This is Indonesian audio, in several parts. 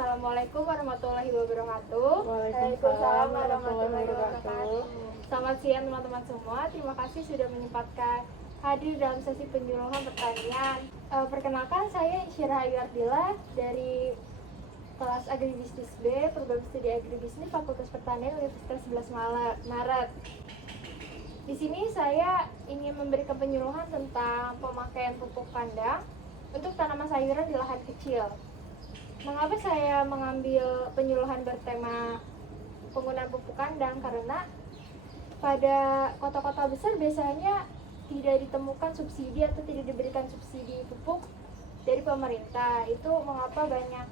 Assalamualaikum warahmatullahi wabarakatuh. Waalaikumsalam warahmatullahi wabarakatuh. Selamat siang teman-teman semua. Terima kasih sudah menyempatkan hadir dalam sesi penyuluhan pertanian. Perkenalkan, saya Syirah Ayu Ardila dari kelas Agribisnis B, Program Studi Agribisnis Fakultas Pertanian Universitas 11 Maret. Di sini saya ingin memberikan penyuluhan tentang pemakaian pupuk kandang untuk tanaman sayuran di lahan kecil. Mengapa saya mengambil penyuluhan bertema penggunaan pupuk kandang? Karena pada kota-kota besar biasanya tidak ditemukan subsidi atau tidak diberikan subsidi pupuk dari pemerintah. Itu mengapa banyak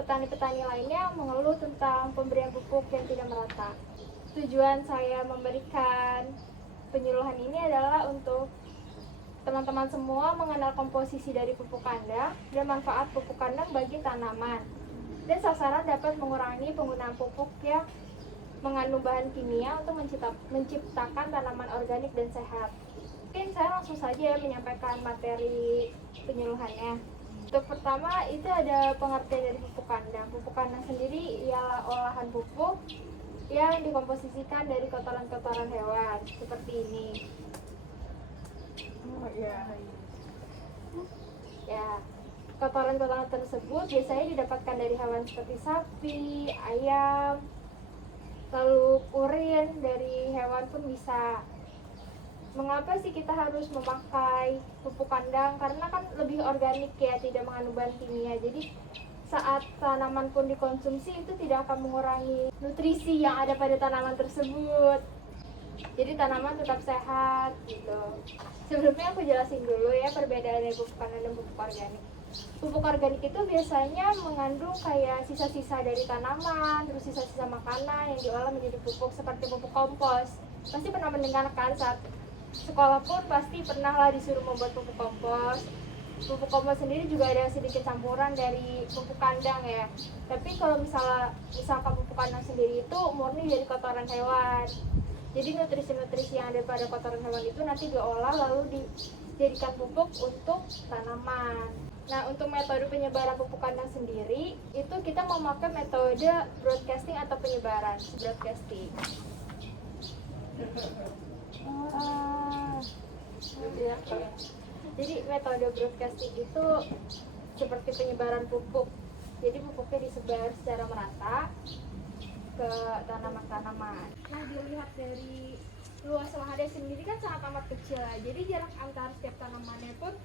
petani-petani lainnya mengeluh tentang pemberian pupuk yang tidak merata. Tujuan saya memberikan penyuluhan ini adalah untuk teman-teman semua mengenal komposisi dari pupuk kandang dan manfaat pupuk kandang bagi tanaman. Dan sasaran dapat mengurangi penggunaan pupuk yang mengandung bahan kimia untuk menciptakan tanaman organik dan sehat. Mungkin saya langsung saja menyampaikan materi penyuluhannya. Untuk pertama, itu ada pengertian dari pupuk kandang. Pupuk kandang sendiri ialah olahan pupuk yang dikomposisikan dari kotoran-kotoran hewan, seperti ini. Ya, kotoran-kotoran tersebut biasanya didapatkan dari hewan seperti sapi, ayam, lalu urin dari hewan pun bisa. Mengapa sih kita harus memakai pupuk kandang? Karena kan lebih organik ya, tidak mengandung bahan kimia. Jadi saat tanaman pun dikonsumsi itu tidak akan mengurangi nutrisi yang ada pada tanaman tersebut. Jadi tanaman tetap sehat gitu. Sebelumnya aku jelasin dulu ya perbedaan dari pupuk kandang dan pupuk organik. Pupuk organik itu biasanya mengandung kayak sisa-sisa dari tanaman, terus sisa-sisa makanan yang diolah menjadi pupuk seperti pupuk kompos. Pasti pernah mendengar kan saat sekolah pun pasti pernah lah disuruh membuat pupuk kompos. Pupuk kompos sendiri juga ada sedikit campuran dari pupuk kandang ya. Tapi kalau misalkan pupuk kandang sendiri itu murni dari kotoran hewan. Jadi nutrisi-nutrisi yang ada pada kotoran hewan itu nanti diolah lalu dijadikan pupuk untuk tanaman. Nah, untuk metode penyebaran pupuk kandang sendiri itu kita memakai metode broadcasting atau penyebaran broadcasting. Jadi metode broadcasting itu seperti penyebaran pupuk. Jadi pupuknya disebar secara merata ke tanaman-tanaman. Nah, dilihat dari luas lahannya sendiri kan sangat amat kecil ya. Jadi jarak antar setiap tanamannya pun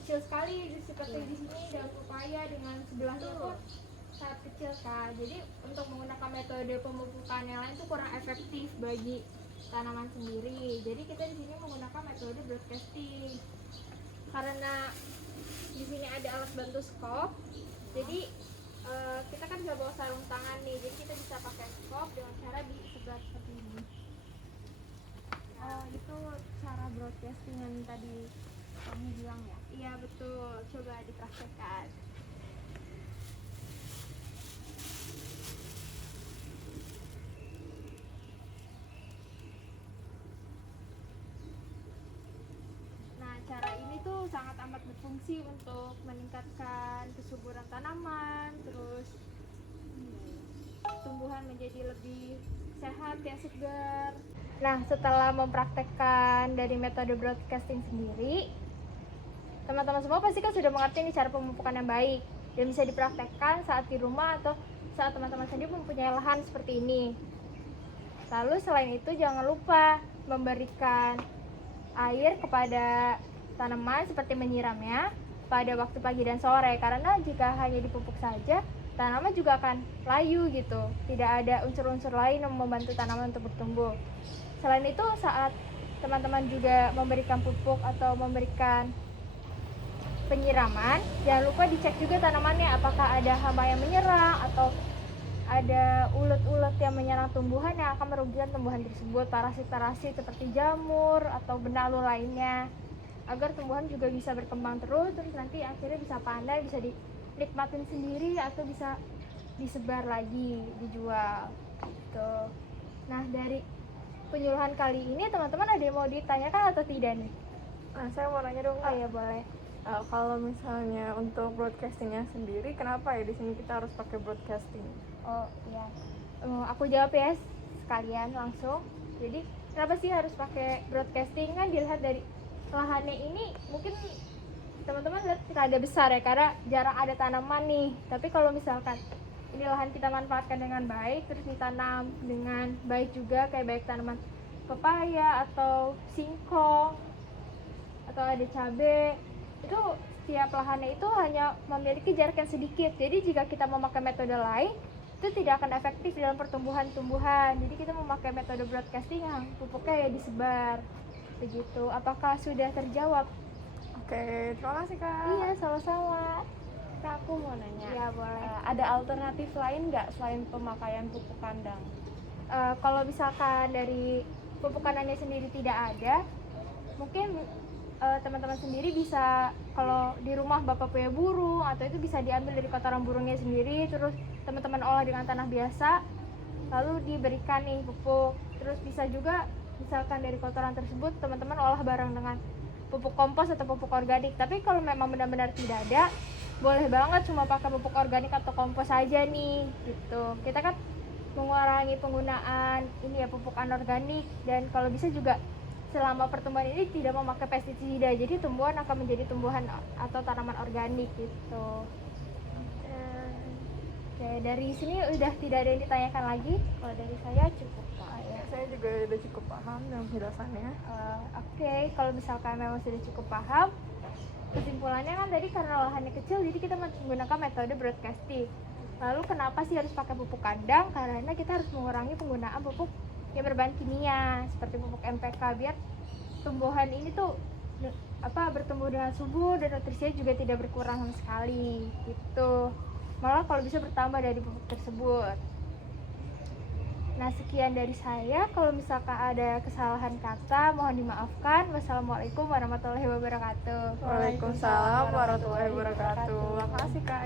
kecil sekali. Seperti di sini daun pepaya dengan sebelahnya pun sangat kecil kan. Jadi untuk menggunakan metode pemupukan yang lain itu kurang efektif bagi tanaman sendiri. Jadi kita di sini menggunakan metode broadcasting. Karena di sini ada alat bantu skop. Jadi kita kan bisa bawa sarung tangan nih, jadi kita bisa pakai skop dengan cara disebar seperti ini. Itu cara broadcasting yang tadi kamu bilang ya? Iya betul, coba dipraktekkan. Cara ini tuh sangat amat berfungsi untuk meningkatkan kesuburan tanaman, terus tumbuhan menjadi lebih sehat ya, segar. Nah, setelah mempraktekkan dari metode broadcasting sendiri, teman-teman semua pasti kan sudah mengerti nih cara pemupukan yang baik dan bisa dipraktekkan saat di rumah atau saat teman-teman sendiri mempunyai lahan seperti ini. Lalu selain itu jangan lupa memberikan air kepada tanaman seperti menyiramnya pada waktu pagi dan sore, karena jika hanya dipupuk saja tanaman juga akan layu gitu, tidak ada unsur-unsur lain yang membantu tanaman untuk bertumbuh. Selain itu saat teman-teman juga memberikan pupuk atau memberikan penyiraman, jangan lupa dicek juga tanamannya apakah ada hama yang menyerang atau ada ulet-ulet yang menyerang tumbuhan yang akan merugikan tumbuhan tersebut, parasit-parasit seperti jamur atau benalu lainnya, agar tumbuhan juga bisa berkembang terus nanti akhirnya bisa pandai, bisa dinikmatin sendiri atau bisa disebar lagi, dijual gitu. Nah, dari penyuluhan kali ini teman-teman ada yang mau ditanyakan atau tidak nih? Saya mau nanya dong, Oh ya boleh. Kalau misalnya untuk broadcastingnya sendiri, kenapa ya di sini kita harus pakai broadcasting? Oh iya, aku jawab ya sekalian langsung. Jadi kenapa sih harus pakai broadcasting? Kan dilihat dari lahannya ini mungkin teman-teman lihat rada besar ya, karena jarang ada tanaman nih. Tapi kalau misalkan ini lahan kita manfaatkan dengan baik, terus ditanam dengan baik juga, kayak baik tanaman pepaya atau singkong atau ada cabai, itu setiap lahannya itu hanya memiliki jarak yang sedikit. Jadi jika kita memakai metode lain, itu tidak akan efektif dalam pertumbuhan tumbuhan. Jadi kita memakai metode broadcasting yang pupuknya ya disebar begitu. Apakah sudah terjawab? Oke, terima kasih Kak. Iya, sama-sama. Kak, aku mau nanya. Iya, boleh. Ada alternatif lain nggak selain pemakaian pupuk kandang? Kalau misalkan dari pupuk kandangnya sendiri tidak ada, mungkin teman-teman sendiri bisa, kalau di rumah bapak punya burung atau itu bisa diambil dari kotoran burungnya sendiri, terus teman-teman olah dengan tanah biasa, lalu diberikan nih pupuk. Terus bisa juga misalkan dari kotoran tersebut teman-teman olah bareng dengan pupuk kompos atau pupuk organik. Tapi kalau memang benar-benar tidak ada, boleh banget cuma pakai pupuk organik atau kompos aja nih gitu. Kita kan mengurangi penggunaan ini ya, pupuk anorganik, dan kalau bisa juga selama pertumbuhan ini tidak memakai pestisida, jadi tumbuhan akan menjadi tumbuhan atau tanaman organik gitu. Oke, dari sini udah tidak ada yang ditanyakan lagi. Kalau dari saya cukup Pak. Ya, saya juga udah cukup paham dengan penjelasannya. Oke, kalau misalkan memang sudah cukup paham, kesimpulannya kan tadi karena lahannya kecil, jadi kita menggunakan metode broadcasting. Lalu kenapa sih harus pakai pupuk kandang? Karena kita harus mengurangi penggunaan pupuk yang berbahan kimia seperti pupuk NPK, biar tumbuhan ini tuh bertumbuh dengan subur dan nutrisinya juga tidak berkurang sama sekali gitu. Malah kalau bisa bertambah dari pupuk tersebut. Nah, sekian dari saya. Kalau misalkan ada kesalahan kata, mohon dimaafkan. Wassalamualaikum warahmatullahi wabarakatuh. Waalaikumsalam warahmatullahi wabarakatuh. Makasih Kak.